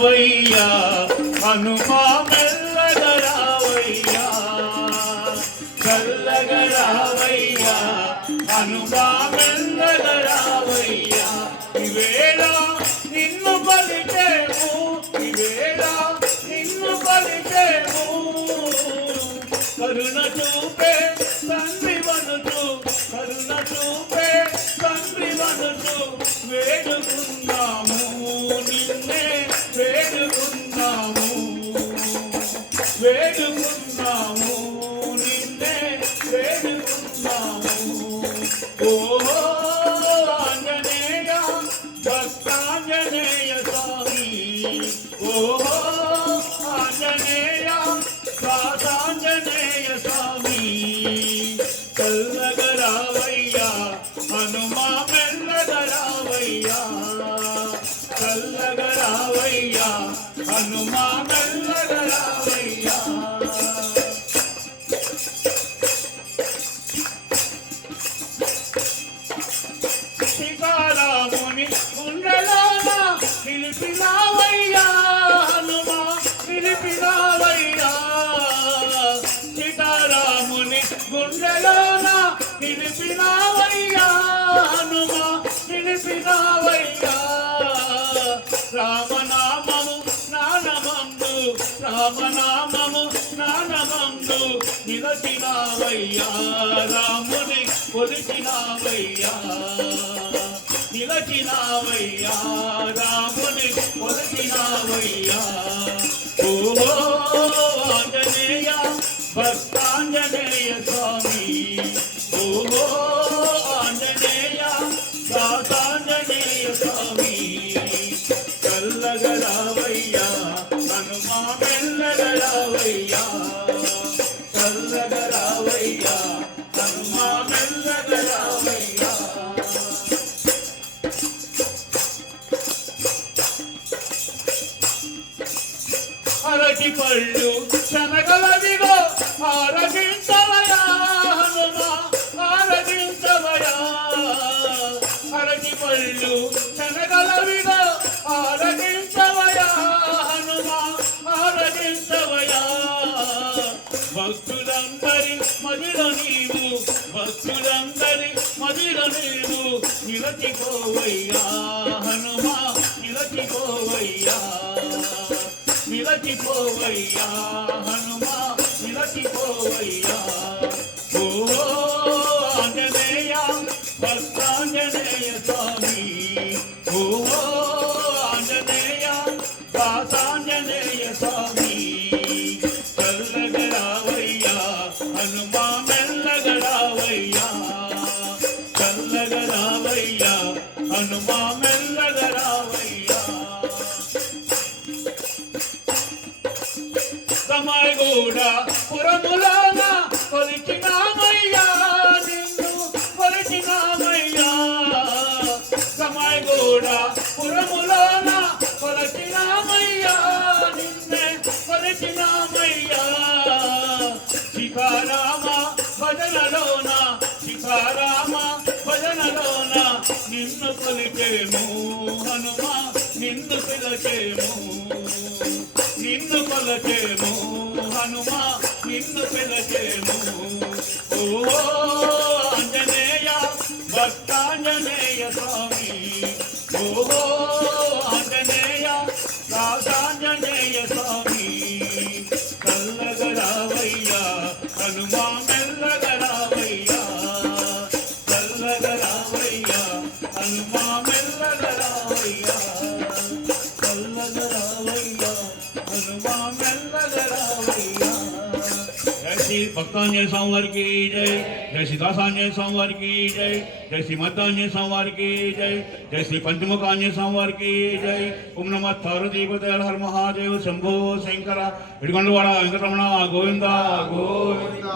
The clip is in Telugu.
రావయ్యా హనుమా మెల్లగ రావయ్యా. చల్లగ రావయ్యా హనుమా మెల్లగ రావయ్యా. ఇవేళ నిన్ను పలికేము ఇవేళ నిన్ను పలికేము. కరుణ ఆంజనేయ కాదాంజనేయ స్వామి. చల్లగరావయ్యా హనుమా మెల్లగరావయ్యా. చల్లగరావయ్యా హనుమా మెల్లగరావయ్యా. సీతారాముని గుండెలోన నిలిపినావయ్యా గుండెలోన నిలిపినావయ్యా హనుమా నిలిపినావయ్యా. రామనామము నానమందు రామనామము నానమందు నిలచినావయ్యా. రాముని కొలిచినావయ్యా నిలచినావయ్యా. రాముని కొలిచినావయ్యా. ఓ ఆంజనేయ భక్తాంజనేయ చల్లగరావయ్యా హనుమా మెల్లగరావయ్యా అరటి పళ్ళు శనగలవిగో ఆరగించవయా హనుమా మదిర నీవు భక్తులందరి మదిర నీవు నిలచిపోవయ్యా హనుమా నిలచిపోవయ్యా నిలచిపోవయ్యా హనుమా నిలచిపోవయ్యా. మెల్లగరావయ్యా చల్లగరావయ్యా హనుమా మెల్లగరావయ్యా సమయగూడ పురములోన కొలిచినామయ్యా నిన్ను కొలిచినామయ్యా సమయగూడ పురములోన కొలిచినామయ్యా నిన్నే కొలిచినామయ్యా భజనలోన శిఖారామ భజనలోన నిన్ను కొలిచేము హనుమా నిన్ను పిలచేము నిన్ను కొలచేము హనుమా నిన్ను పిలచేము ఓ ఆంజనేయ భక్తాంజనేయ స్వామి. ఓ ఆంజనేయ రాజాంజనేయ స్వామి. చల్లగరావయ్యా హనుమా చల్లగరావయ్యా హనుమా మెల్లగరావయ్యా చల్లగరావయ్యా హనుమా మెల్లగరావయ్యా జై శ్రీ భక్తాంజనేయ స్వామి వారికి జై జై శ్రీ దాసాంజనేయ స్వామి వారికి జై జై శ్రీ మద్దాంజనేయ స్వామి వారికి జై జై శ్రీ పంచముఖ ఆంజనేయ స్వామి వారికి జై. ఓం నమ హర మహాదేవ్ శంభో శంకర. ఇడిగొండవాడ వెంకటరమణ గోవింద గోవింద.